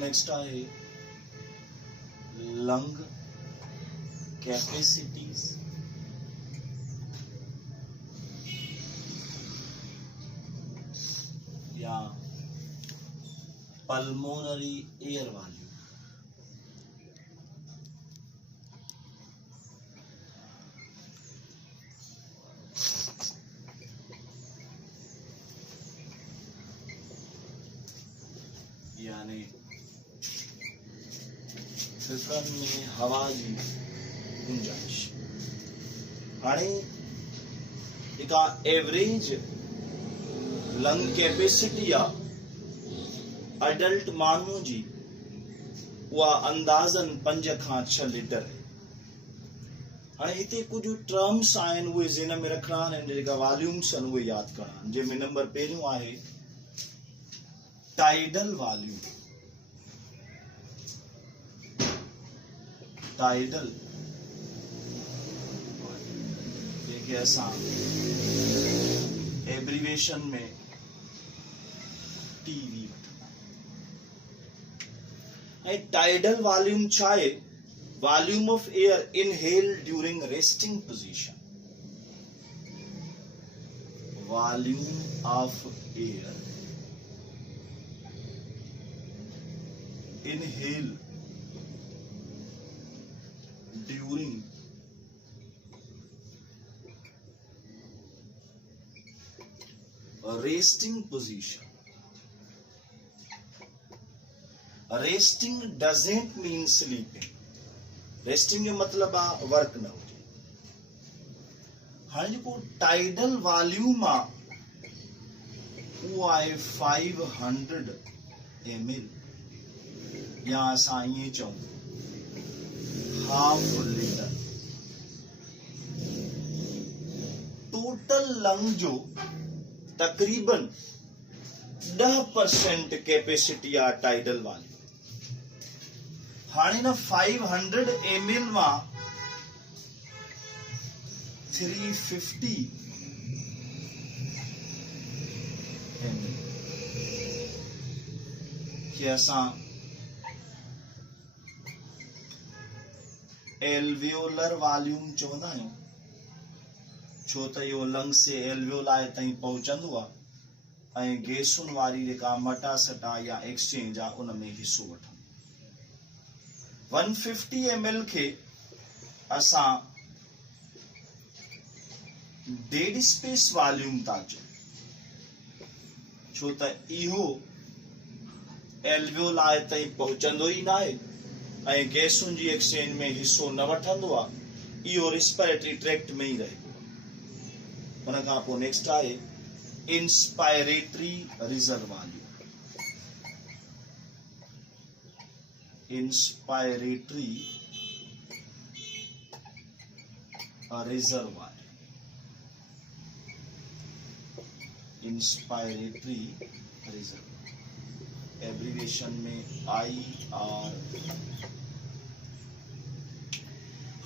Next आहे lung capacities या pulmonary air volume. यानी फेफड़न में हवा जी गुंजाइश। हाणे जेका एवरेज लंग कैपेसिटी आ अडल्ट माण्हू जी उहा अंदाज़न 5 खां 6 लीटर है। हाणे हिते कुछ टर्म्स आहिनि उहे ज़हन में रखणा आहिनि, जेका वॉल्यूम्स आहिनि उहे यादि करणा आहिनि। जंहिंमें नंबर पहिरियों आहे टाइडल वॉल्यूम। टाइडल जेके असां एब्रीवेशन में टीवी वठंदा। टाइडल वॉल्यूम छा आहे? Volume of air inhaled during resting position. Volume of air inhale during a resting position. Resting doesn't mean sleeping. Resting जो मतलब आ वर्क न हुजे। हाणे जेको टाइडल वॉल्यूम आ उहो आहे 500 ml या असां ईअं चऊं हाफ लीटर। टोटल लंग जो तकरीबन 10% कैपेसिटी आ टाइडल वाली। हाणे न 500 ml मां 350 ml खे असां एल्वियोलर वॉल्यूम चवंदा आहियूं, छो त इहो लंग से एल्वियोलाई ताईं पहुचंदो आहे ऐं गैसुनि वारी जेका मटासटा या एक्सचेंज आहे उन में हिसो वठंदो। 150 ml खे असां डेड स्पेस वॉल्यूम था चऊं, छो त इहो एल्वियोलाई ताईं पहुचंदो ई न आहे ऐं गैसुनि जी एक्सचेंज में हिस्सो न वठंदो आहे। इहो रिस्पिरेटरी ट्रैक्ट में ई रहे। उन खां पोइ नेक्स्ट आहे inspiratory reserve volume. Inspiratory reserve volume. Inspiratory reserve abbreviation में IR।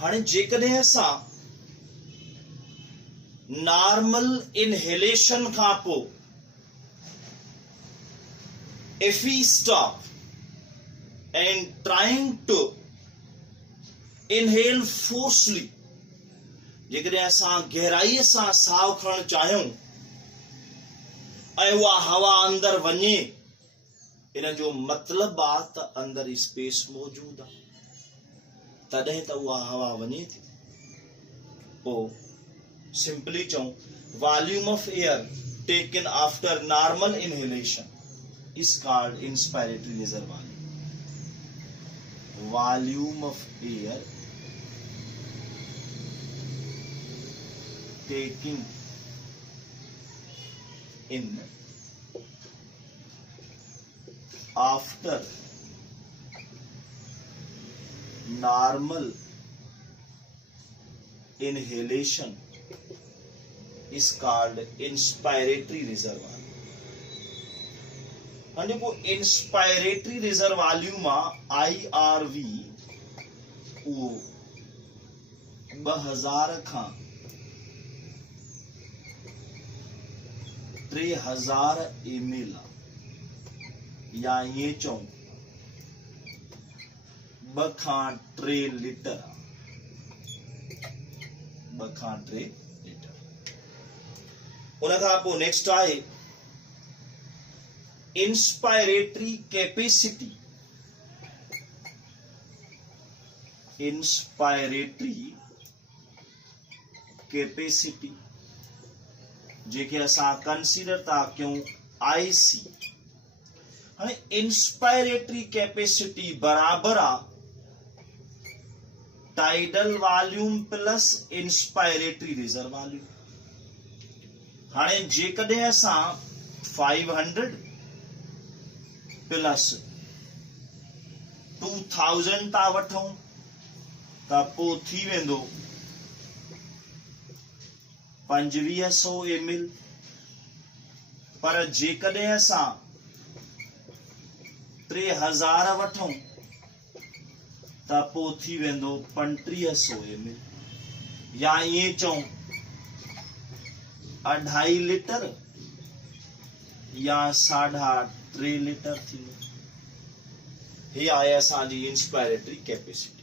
हाणे जेकॾहिं असां नॉर्मल इनहेलेशन खां पोइ if we stop and trying to inhale forcefully, जेकॾहिं असां गहराईअ सां साहु खणणु चाहियूं ऐं उहा हवा अंदरि वञे, इन जो मतलब आहे त अंदरि स्पेस मौजूद आहे, तॾहिं त उहा हवा वञे थी। पोइ सिंपली चऊं volume of air taken after normal inhalation is called inspiratory reserve volume. Volume of air taking in after normal inhalation is called inspiratory reserve volume। and वो inspiratory reserve volume IRV वो 2000 खां 3000 ml या ये चऊं 2 खां 3 litre, 2 खां 3 litre. उन खां पोइ next आहे inspiratory capacity. Inspiratory capacity जेके असां कंसीडर था कयूं IC। हाणे इंस्पायरेटरी कैपेसिटी बराबर आ tidal volume plus inspiratory reserve volume. हाणे जेकॾहिं असां 500 प्लस 2000 था वठूं त पोइ थी वेंदो 2500 ml। पर जेकॾहिं असां 3000 वठूं त पोइ थी वेंदो 3500 ml। या ईअं चऊं 2.5 लीटर या 3.5 लीटर थींदो। हे आहे असांजी इंस्पायरेटरी कैपेसिटी।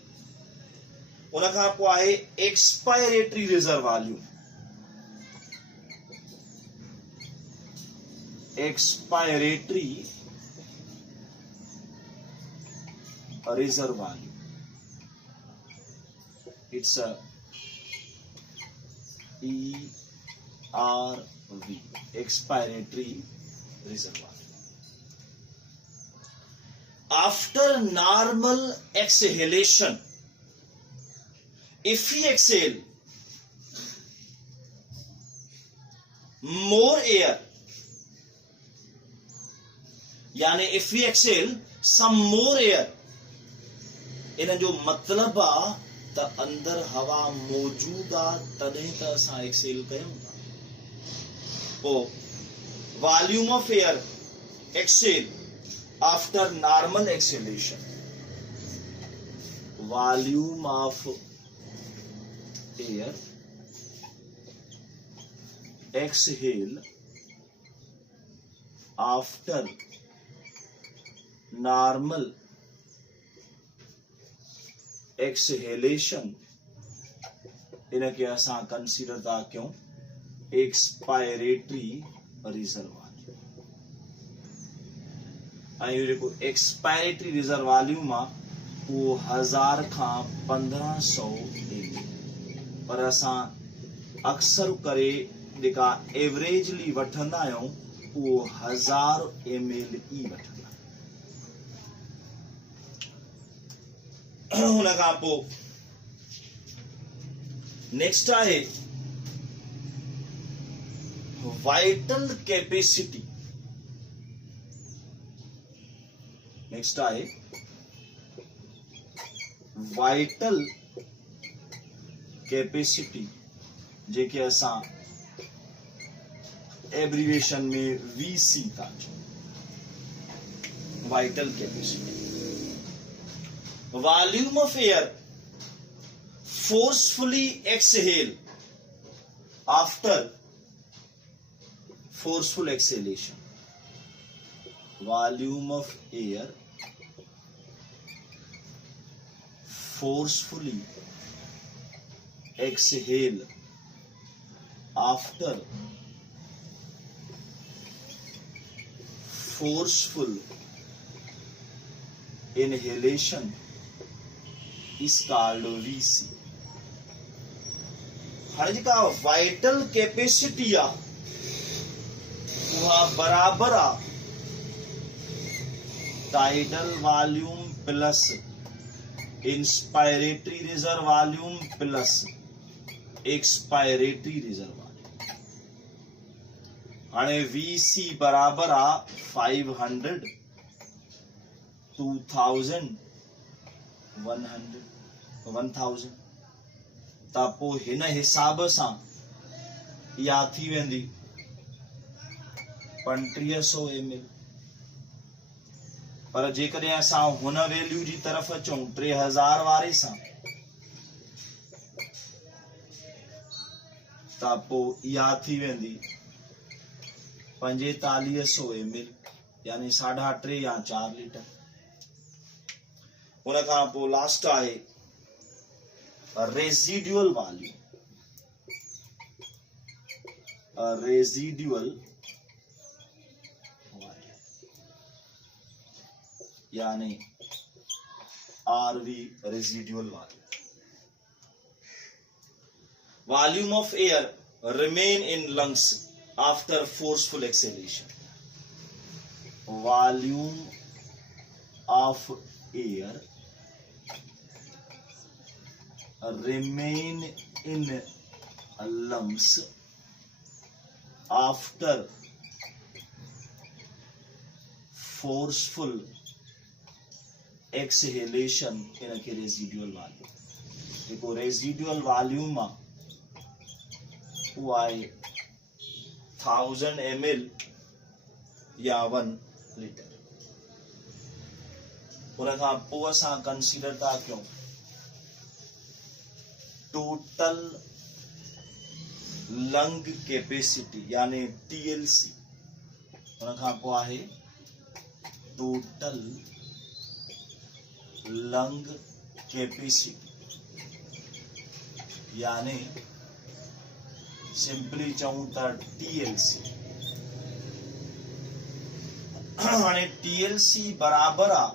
उन खां पोइ आहे expiratory reserve volume. Expiratory reserve volume, it's a ERV, expiratory reserve volume. After normal exhalation, if we exhale more air, यानी if we exhale some more air, इन जो मतलब आ त अंदर हवा मौजूद आ तॾहिं त असां एक्सेल कयूं था। पोइ volume of air exhale after normal exhalation, volume of air exhale after normal exhalation, इनके असां कंसीडर था कयूं एक्सपायरेटरी रिजर्व वॉल्यूम। ऐं इहो जेको एक्सपायरेटरी रिजर्व वॉल्यूम आहे उहो 1000 खां 1500 ml। पर असां अक्सर करे जेका एवरेजली वठंदा आहियूं उहो 1000 ml ई वठंदा आहियूं। हुन खां पोइ नेक्स्ट आहे वाइटल कैपेसिटी। नेक्स्ट आहे वाइटल कैपेसिटी, जेके असां एब्रीवेशन में VC था चऊं। Vital capacity, volume of air forcefully exhale after forceful acceleration, volume of air forcefully exhale after forceful inhalation is called VC। हाणे जेका वाइटल कैपेसिटी आ उहा बराबर आ tidal volume plus inspiratory reserve volume plus expiratory reserve volume. हाणे VC बराबर आ 500 2000 1000 त पोइ हिन हिसाब सां इहा थी वेंदी 3500 ml। पर जेकॾहिं असां हुन वैल्यू जी तरफ़ अचूं 3000 वारे सां त पोइ इहा थी वेंदी 4500 ml, यानी 3.5 या 4 लीटर। उन खां पोइ लास्ट आहे रेसिड्यूअल वॉल्यूम। रेसिड्यूअल यानी RV, residual volume. Volume of air remain in lungs after forceful exhalation. Volume of air remain in lungs after forceful exhalation in a residual volume। देखो residual volume में वो आहे 1000 ml या 1 litre. उन खां पोइ असां consider था कयूं टोटल लंग कैपेसिटी यानी TLC। उन खां पोइ आहे टोटल लंग कैपेसिटी यानी सिंपली चऊं था TLC। हाणे TLC बराबर आ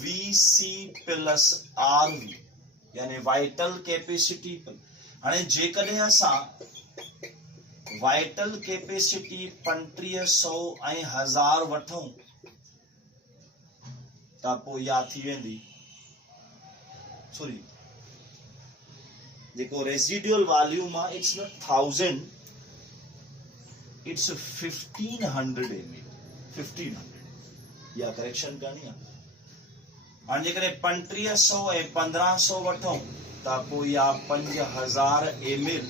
VC प्लस RV यानी वाइटल कैपेसिटी। हाणे जेकॾहिं असां वाइटल कैपेसिटी 3500 ऐं 1000 वठूं त पोइ या थी वेंदी सॉरी जेको रेसिड्यूअल वॉल्यूम आहे इट्स नॉट 1000, इट्स 1500 ml। 1500 या करेक्शन करनी आहे। हाणे जेकॾहिं 3500 ऐं 1500 वठूं त पोइ या 5000 ml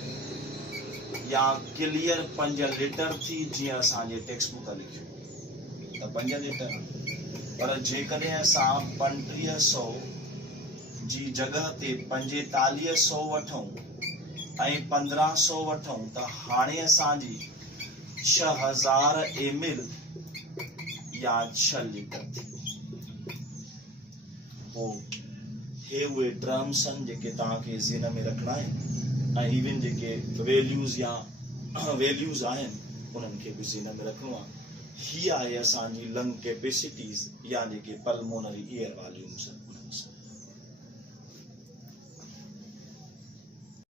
या क्लियर 5 लीटर थी जीअं असांजे टेक्स्ट बुक लिखियो त 5 लीटर। पर जेकॾहिं असां 3500 जी जगह ते 4500 वठूं ऐं 1500 वठूं त हाणे असांजी 6000 ml या 6 लीटर थी। पोइ हे उहे टर्म्स आहिनि जेके तव्हांखे ज़हन में रखणा आहिनि ऐं इवन जेके वैल्यूज़ आहिनि उन्हनि खे बि ज़हन में रखणो आहे। ही आहे असांजी लंग कैपेसिटीज़ या जेके पल्मोनरी एयर वॉल्यूम्स।